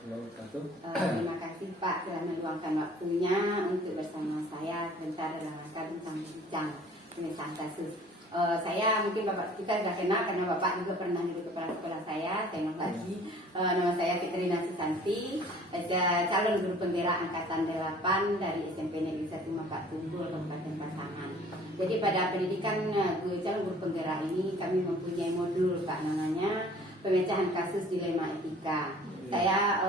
warahmatullahi wabarakatuh. Terima kasih Pak telah meluangkan waktunya untuk bersama saya sebentar dalam rangka bincang-bincang pemecahan kasus. Saya mungkin Bapak kita sudah kenal karena Bapak juga pernah jadi kepala sekolah saya lagi. Nama saya Fitrina Susanti, calon guru penggerak angkatan 8 dari SMP Negeri 1 Mapak Tunggul, Kabupaten Pasaman. Jadi pada pendidikan calon guru penggerak ini kami mempunyai modul Pak, namanya pemecahan kasus dilema etika. Saya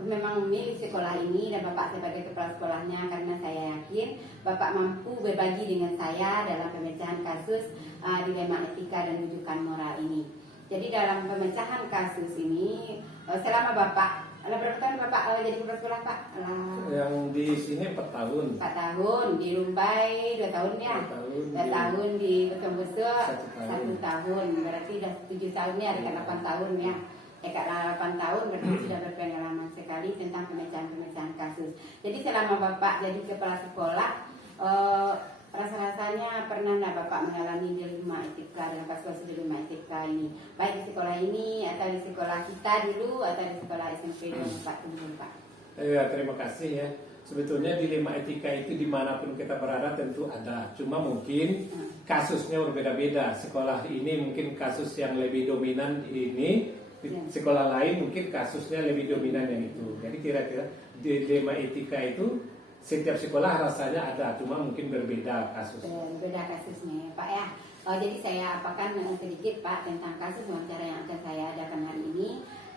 memang memilih sekolah ini dan Bapak sebagai kepala sekolahnya karena saya yakin Bapak mampu berbagi dengan saya dalam pemecahan kasus dilema etika dan rujukan moral ini. Jadi dalam pemecahan kasus ini selama Bapak, berapa tahun Bapak jadi kepala sekolah Pak? Yang di sini 4 tahun. 4 tahun, di Rumbai 2 tahun ya? 2 tahun, di Betomboso 1 tahun, berarti sudah 7 tahun ya, dekat 8 tahun ya. Dekat 8 tahun berarti sudah berpengalaman sekali tentang pemecahan kasus. Jadi selama Bapak jadi kepala sekolah, rasa-rasanya pernah nggak Bapak mengalami dilema etika dalam kasus dilema etika ini? Baik di sekolah ini atau di sekolah kita dulu atau di sekolah SMP Pak Tunggul Pak? Ya, terima kasih ya. Sebetulnya dilema etika itu dimanapun kita berada tentu ada. Cuma mungkin kasusnya berbeda-beda. Sekolah ini mungkin kasus yang lebih dominan ini. Sekolah lain mungkin kasusnya lebih dominan yang itu. Jadi kira-kira dilema etika itu setiap sekolah rasanya ada, cuma mungkin berbeda kasusnya. Berbeda kasusnya Pak ya. Jadi saya apakan sedikit Pak tentang kasus wawancara yang akan saya adakan hari ini.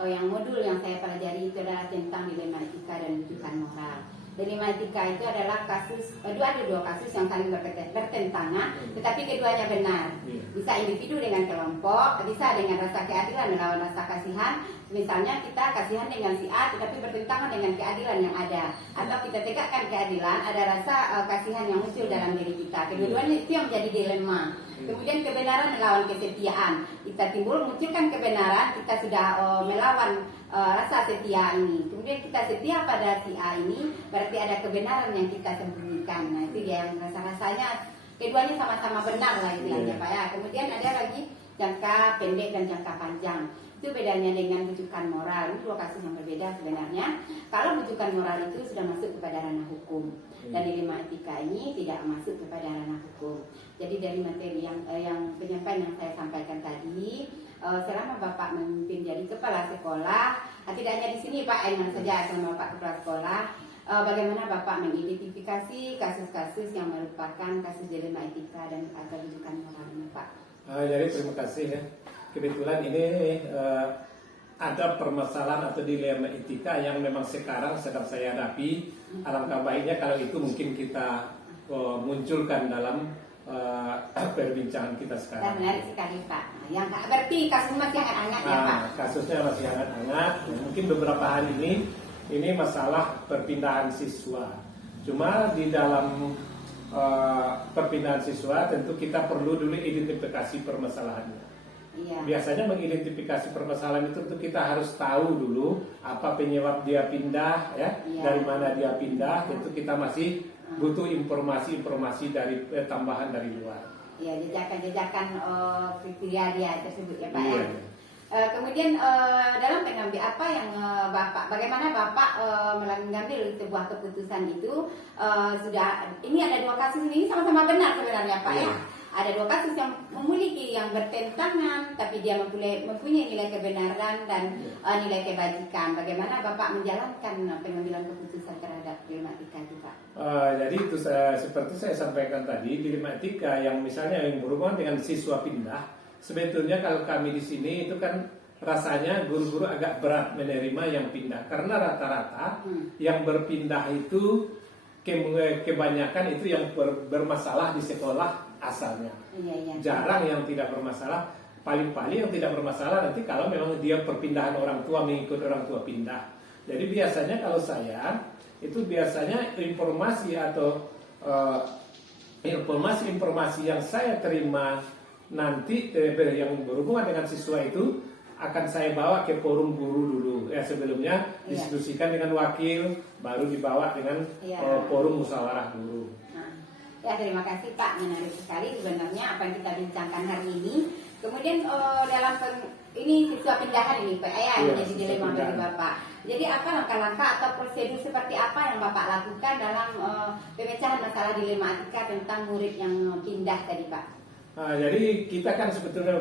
Yang modul yang saya pelajari itu adalah tentang dilema etika dan rujukan moral. Dilema etika itu adalah kasus, ada dua kasus yang saling bertentangan, tetapi keduanya benar. Bisa individu dengan kelompok, bisa dengan rasa keadilan melawan rasa kasihan. Misalnya kita kasihan dengan si A, tetapi bertentangan dengan keadilan yang ada. Atau kita tegakkan keadilan, ada rasa kasihan yang muncul dalam diri kita. Kedua-duanya itu yang menjadi dilema. Kemudian kebenaran melawan kesetiaan. Kita munculkan kebenaran, kita sudah melawan rasa setia ini. Kemudian kita setia pada si A ini, berarti ada kebenaran yang kita sembunyikan. Nah itu dia yang rasa-rasanya keduanya sama-sama benar lah istilahnya Pak ya. Kemudian ada lagi jangka pendek dan jangka panjang. Itu bedanya dengan rujukan moral. Ini dua kasus yang berbeda sebenarnya. Kalau rujukan moral itu sudah masuk kepada ranah hukum, dan dilema etika ini tidak masuk kepada ranah hukum. Jadi dari materi yang penyampaian yang saya sampaikan tadi, selama Bapak memimpin jadi kepala sekolah, tidak hanya di sini Pak, yang saja selama Bapak kepala sekolah, bagaimana Bapak mengidentifikasi kasus-kasus yang merupakan kasus dilema etika dan atau rujukan moral ini Pak? Jadi terima kasih ya. Kebetulan ini ada permasalahan atau dilema etika yang memang sekarang sedang saya hadapi. Alangkah baiknya kalau itu mungkin kita munculkan dalam perbincangan kita sekarang. Menarik sekali Pak. Yang berarti kasusnya masih hangat ya Pak? Kasusnya masih hangat. Mungkin beberapa hari ini masalah perpindahan siswa. Cuma di dalam perpindahan siswa tentu kita perlu dulu identifikasi permasalahannya. Biasanya mengidentifikasi permasalahan itu tentu kita harus tahu dulu apa penyebab dia pindah ya, dari mana dia pindah. Tentu kita masih butuh informasi dari tambahan dari luar. Iya, jejakan-jejakan kriteria dia tersebut ya Pak ya. Kemudian dalam pengambil apa yang bagaimana Bapak mengambil sebuah keputusan itu, sudah ini ada dua kasus ini sama-sama benar sebenarnya Pak ya. Ada dua kasus yang memiliki yang bertentangan, tapi dia mempunyai nilai kebenaran dan nilai kebajikan. Bagaimana Bapak menjalankan pengambilan keputusan terhadap dilema etika itu Pak? Jadi itu seperti saya sampaikan tadi, dilema etika yang misalnya yang berhubungan dengan siswa pindah. Sebetulnya kalau kami di sini itu kan rasanya guru-guru agak berat menerima yang pindah karena rata-rata yang berpindah itu kebanyakan itu yang bermasalah di sekolah asalnya. Jarang yang tidak bermasalah. Paling-paling yang tidak bermasalah nanti kalau memang dia perpindahan orang tua mengikut orang tua pindah. Jadi biasanya kalau saya itu biasanya informasi atau informasi yang saya terima nanti yang berhubungan dengan siswa itu akan saya bawa ke forum guru dulu ya, sebelumnya diskusikan dengan wakil, baru dibawa dengan forum musyawarah guru. Ya terima kasih Pak, menarik sekali sebenarnya apa yang kita bincangkan hari ini. Kemudian ini siswa pindahan ini Pak ya, Iya, menjadi siswa dilema bagi pindahan. Bapak. Jadi apa langkah-langkah atau prosedur seperti apa yang Bapak lakukan dalam pemecahan masalah dilema etika tentang murid yang pindah tadi Pak? Jadi kita kan sebetulnya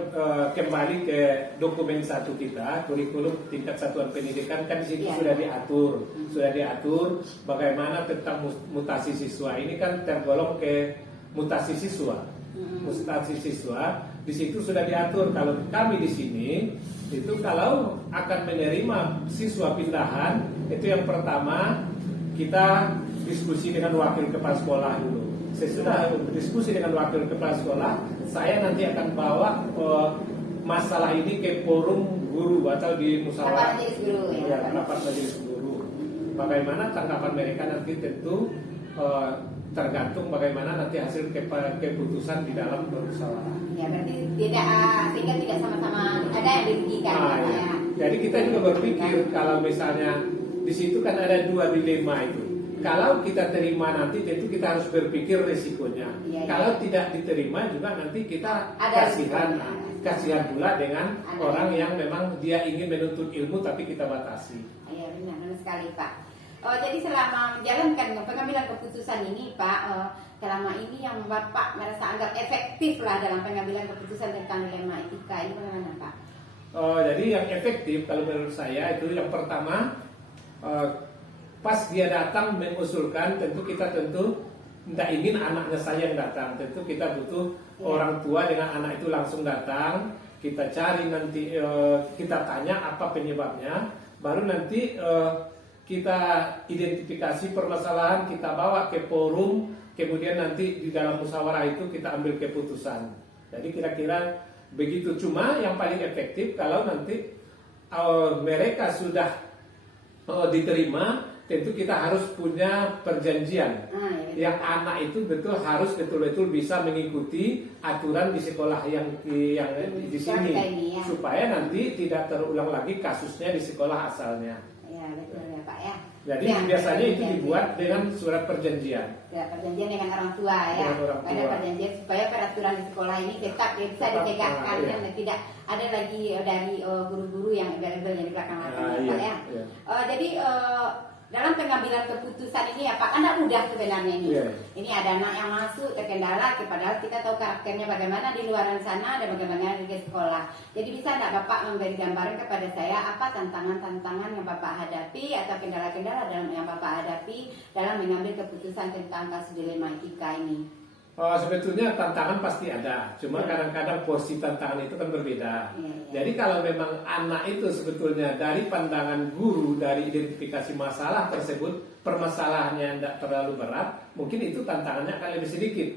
kembali ke dokumen 1 kita, kurikulum tingkat satuan pendidikan, kan di situ Iya. sudah diatur bagaimana tentang mutasi siswa. Ini kan tergolong ke mutasi siswa. Mutasi siswa di situ sudah diatur. Kalau kami di sini itu kalau akan menerima siswa pindahan, itu yang pertama kita diskusi dengan wakil kepala sekolah dulu. Sesudah diskusi dengan wakil kepala sekolah, saya nanti akan bawa masalah ini ke forum guru atau di musyawarah. Rapat majelis guru ya. Rapat majelis guru. Bagaimana tanggapan mereka nanti tentu tergantung bagaimana nanti hasil keputusan di dalam bermusyawarah. Ya berarti sehingga tidak sama-sama ada yang dirugikan Ya. Jadi kita juga berpikir kalau misalnya di situ kan ada 2 dilema itu. Kalau kita terima nanti tentu kita harus berpikir resikonya. Iya. Kalau tidak diterima juga nanti kita Ada kasihan pula dengan Ada. orang yang memang dia ingin menuntut ilmu tapi kita batasi. Iya benar sekali Pak. Jadi selama menjalankan pengambilan keputusan ini Pak, selama ini yang Bapak merasa anggap efektif lah dalam pengambilan keputusan tentang dilema etika ini bagaimana Pak? Jadi yang efektif kalau menurut saya itu yang pertama, pas dia datang mengusulkan tentu tidak ingin anaknya saja yang datang. Tentu kita butuh orang tua dengan anak itu langsung datang. Kita cari nanti, kita tanya apa penyebabnya. Baru nanti kita identifikasi permasalahan, kita bawa ke forum. Kemudian nanti di dalam musyawarah itu kita ambil keputusan. Jadi kira-kira begitu. Cuma yang paling efektif kalau nanti mereka sudah diterima, tentu kita harus punya perjanjian. Yang anak itu harus betul-betul bisa mengikuti aturan di sekolah yang di sini, supaya nanti tidak terulang lagi kasusnya di sekolah asalnya. Ya betul ya Pak ya. Jadi biasanya itu dibuat dengan surat perjanjian. Ya, perjanjian dengan orang tua ya. Dengan orang tua. Ada perjanjian supaya peraturan di sekolah ini tetap bisa ditegakkan dan tidak ada lagi dari guru-guru yang rebel yang di belakang lapangan Pak ya. Jadi dalam pengambilan keputusan ini ya Pak, Anda mudah sebenarnya ini. Ini ada anak yang masuk terkendala, padahal kita tahu karakternya bagaimana di luar sana dan bagaimana di sekolah. Jadi bisa tidak Bapak memberi gambaran kepada saya apa tantangan-tantangan yang Bapak hadapi atau kendala-kendala yang Bapak hadapi dalam mengambil keputusan tentang kasus dilema etika ini? Sebetulnya tantangan pasti ada, cuma kadang-kadang porsi tantangan itu kan berbeda. Jadi kalau memang anak itu sebetulnya dari pandangan guru, dari identifikasi masalah tersebut, permasalahannya tidak terlalu berat, mungkin itu tantangannya akan lebih sedikit.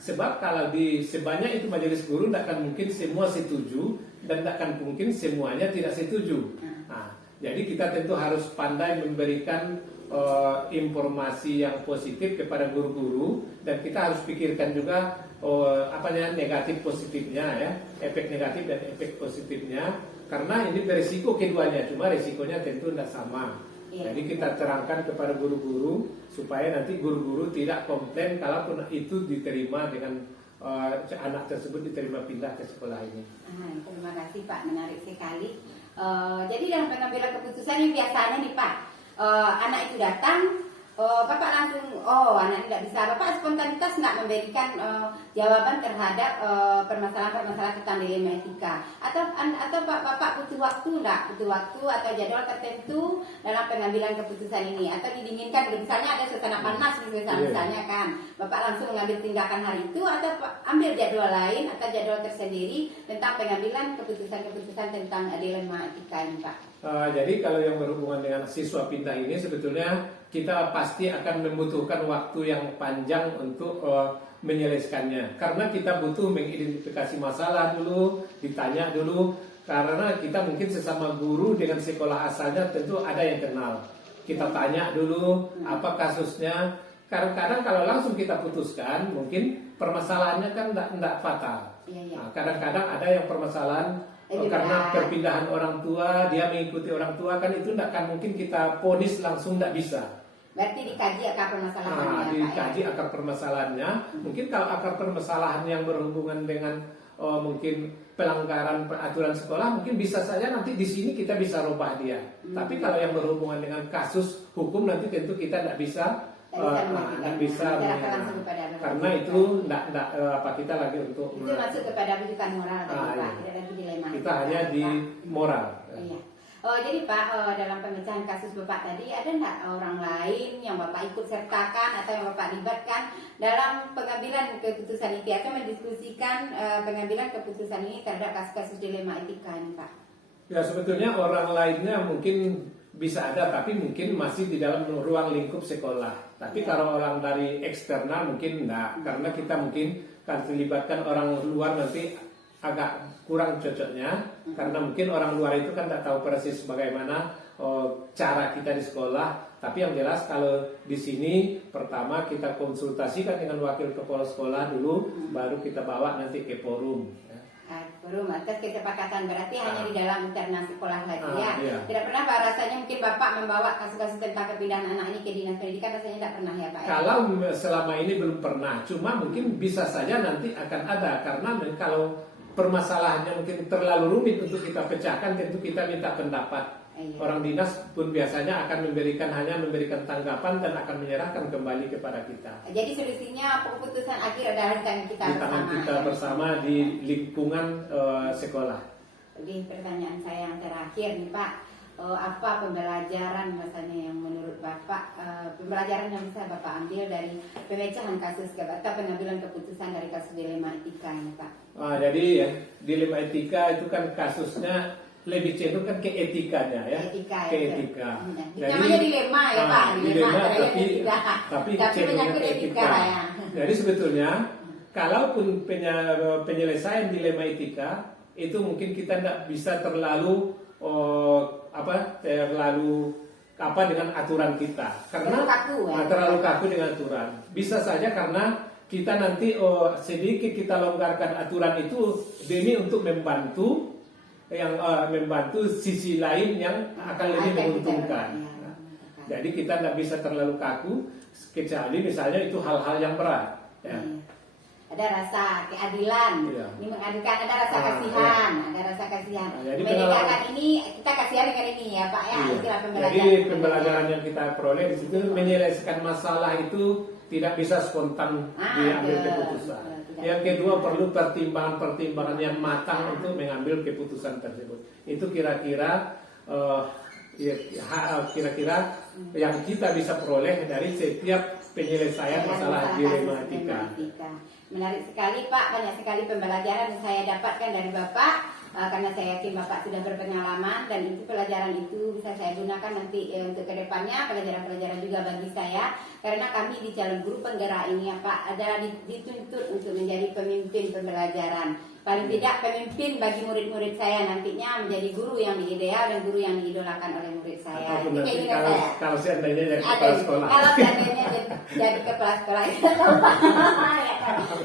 Sebab kalau di sebanyak itu majelis guru, tidak akan mungkin semua setuju dan tidak akan mungkin semuanya tidak setuju. Jadi kita tentu harus pandai memberikan informasi yang positif kepada guru-guru, dan kita harus pikirkan juga negatif positifnya ya, efek negatif dan efek positifnya, karena ini berisiko keduanya, cuma risikonya tentu tidak sama. Jadi kita terangkan kepada guru-guru supaya nanti guru-guru tidak komplain kalaupun itu diterima dengan anak tersebut diterima pindah ke sekolah ini. Terima kasih Pak, menarik sekali. Jadi dalam pengambilan keputusan yang biasanya nih Pak, anak itu datang, Bapak langsung, anak tidak bisa. Bapak spontanitas nggak memberikan jawaban terhadap permasalahan-permasalahan tentang dilema etika, atau Bapak butuh waktu atau jadwal tertentu dalam pengambilan keputusan ini, atau didinginkan, misalnya ada suasana panas misalnya kan, Bapak langsung mengambil tindakan hari itu, atau ambil jadwal lain atau jadwal tersendiri tentang pengambilan keputusan-keputusan tentang dilema etika ini Pak? Jadi kalau yang berhubungan dengan siswa pindah ini sebetulnya kita pasti akan membutuhkan waktu yang panjang untuk menyelesaikannya, karena kita butuh mengidentifikasi masalah dulu, ditanya dulu, karena kita mungkin sesama guru dengan sekolah asalnya tentu ada yang kenal. Kita tanya dulu apa kasusnya. Kadang-kadang kalau langsung kita putuskan mungkin permasalahannya kan tidak fatal. Kadang-kadang ada yang permasalahan karena perpindahan orang tua, dia mengikuti orang tua, kan itu tidak akan mungkin kita ponis langsung, tidak bisa. Berarti dikaji akar permasalahannya, Nah, Pak, dikaji ya? akar permasalahannya. Mungkin kalau akar permasalahan yang berhubungan dengan mungkin pelanggaran peraturan sekolah, mungkin bisa saja nanti di sini kita bisa rubah dia. Tapi kalau yang berhubungan dengan kasus hukum nanti tentu kita tidak bisa Tidak bisa langsung kepada karena itu tidak apa kita lagi untuk itu masuk kepada rujukan moral tadi, Pak. iya. Tidak lagi dilema. Kita hanya di moral. Iya. Oh, jadi Pak, dalam pemecahan kasus Bapak tadi ada enggak orang lain yang Bapak ikut sertakan atau yang Bapak libatkan dalam pengambilan keputusan itu atau mendiskusikan pengambilan keputusan ini terhadap kasus-kasus dilema etika ini, Pak? Ya, sebetulnya orang lainnya mungkin bisa ada, tapi mungkin masih di dalam ruang lingkup sekolah. Tapi kalau orang dari eksternal mungkin enggak, karena kita mungkin kalau dilibatkan orang luar nanti agak kurang cocoknya, karena mungkin orang luar itu kan tidak tahu persis bagaimana cara kita di sekolah. Tapi yang jelas kalau di sini pertama kita konsultasikan dengan wakil kepala sekolah dulu, baru kita bawa nanti ke forum. Forum atas kesepakatan berarti hanya di dalam internal sekolah saja. Iya. Tidak pernah Pak, rasanya mungkin Bapak membawa kasus-kasus tentang kepindahan anak ini ke dinas pendidikan, rasanya tidak pernah ya Pak? Ya? Kalau selama ini belum pernah, cuma mungkin bisa saja nanti akan ada, karena kalau permasalahannya mungkin terlalu rumit untuk kita pecahkan, tentu kita minta pendapat. Orang dinas pun biasanya akan hanya memberikan tanggapan dan akan menyerahkan kembali kepada kita. Jadi solusinya keputusan akhir adalah di tangan kita Di tangan bersama. kita bersama di lingkungan sekolah. Jadi pertanyaan saya yang terakhir nih Pak, apa pembelajaran rasanya yang menurut Bapak, pembelajaran yang bisa Bapak ambil dari pemecahan kasus atau pengambilan keputusan dari kasus dilema etika ini Pak? Jadi ya, dilema etika itu kan kasusnya lebih cenderung kan ke etikanya ya, Etika, ke ya. etika. Jadi, namanya dilema ya Pak, dilema tapi cenderung menyangkut ke etika ya. Jadi sebetulnya kalaupun penyelesaian dilema etika itu mungkin kita tidak bisa terlalu dengan aturan kita, karena terlalu kaku dengan aturan. Bisa saja karena kita nanti sedikit kita longgarkan aturan itu demi untuk membantu sisi lain yang akan lebih menguntungkan. Jadi kita tidak bisa terlalu kaku, kecuali misalnya itu hal-hal yang berat. Ya. Ada rasa keadilan, ini mengadukan, ada rasa kasihan, ada rasa kasihan. Jadi menegakkan ini kita kasihan dengan ini ya Pak ya. Jadi pembelajaran yang kita peroleh di situ menyelesaikan masalah itu tidak bisa spontan diambil keputusan. Yang kedua perlu pertimbangan-pertimbangan yang matang untuk mengambil keputusan tersebut. Itu kira-kira yang kita bisa peroleh dari setiap penyelesaian masalah dilema etika. Menarik sekali Pak, banyak sekali pembelajaran yang saya dapatkan dari Bapak, karena saya yakin Bapak sudah berpengalaman dan itu pelajaran itu bisa saya gunakan nanti untuk kedepannya, pelajaran-pelajaran juga bagi saya, karena kami di calon guru penggerak ini ya Pak adalah dituntut untuk menjadi pemimpin pembelajaran, paling tidak pemimpin bagi murid-murid saya nantinya menjadi guru yang ideal dan guru yang diidolakan oleh murid saya. Ataupun nanti kalau seandainya jadi kepala sekolah. Kalau seandainya jadi kepala sekolah itu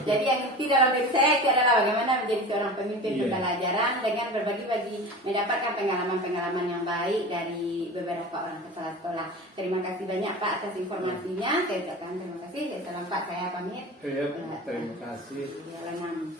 jadi yang inti dalam diri saya itu adalah bagaimana menjadi seorang pemimpin pembelajaran dengan berbagi-bagi, mendapatkan pengalaman-pengalaman yang baik dari beberapa orang kepala sekolah. Terima kasih banyak Pak atas informasinya. Saya ucapkan terima kasih. Salam Pak, saya pamit. Terima kasih. Jalan